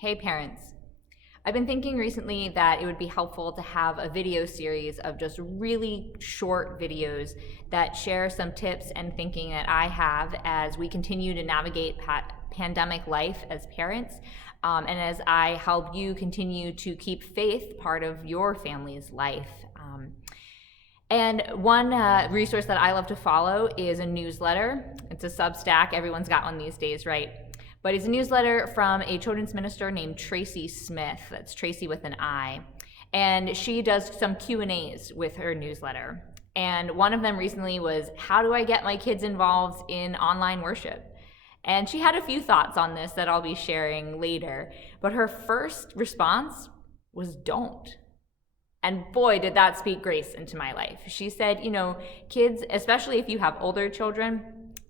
Hey parents, I've been thinking recently that it would be helpful to have a video series of just really short videos that share some tips and thinking that I have as we continue to navigate pandemic life as parents, and as I help you continue to keep faith part of your family's life. And one resource that I love to follow is a newsletter. It's a Substack. Everyone's got one these days, right? But it's a newsletter from a children's minister named Tracy Smith. That's Tracy with an I. And she does some Q&As with her newsletter. And one of them recently was, how do I get my kids involved in online worship? And she had a few thoughts on this that I'll be sharing later. But her first response was don't. And boy, did that speak grace into my life. She said, kids, especially if you have older children,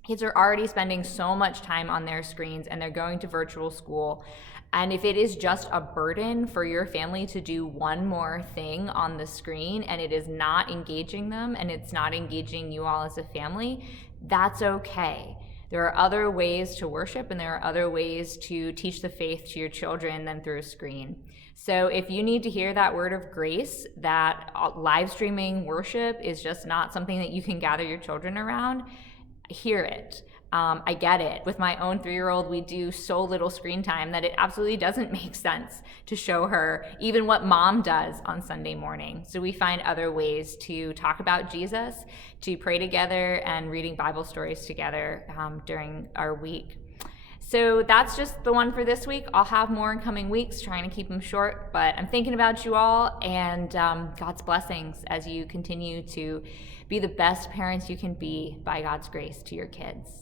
kids are already spending so much time on their screens and they're going to virtual school. And if it is just a burden for your family to do one more thing on the screen and it is not engaging them and it's not engaging you all as a family, that's okay. There are other ways to worship and there are other ways to teach the faith to your children than through a screen. So if you need to hear that word of grace, that live streaming worship is just not something that you can gather your children around, hear it. I get it. With my own 3-year-old, we do so little screen time that it absolutely doesn't make sense to show her even what mom does on Sunday morning. So we find other ways to talk about Jesus, to pray together and reading Bible stories together during our week. So that's just the one for this week. I'll have more in coming weeks, trying to keep them short, but I'm thinking about you all and God's blessings as you continue to be the best parents you can be by God's grace to your kids.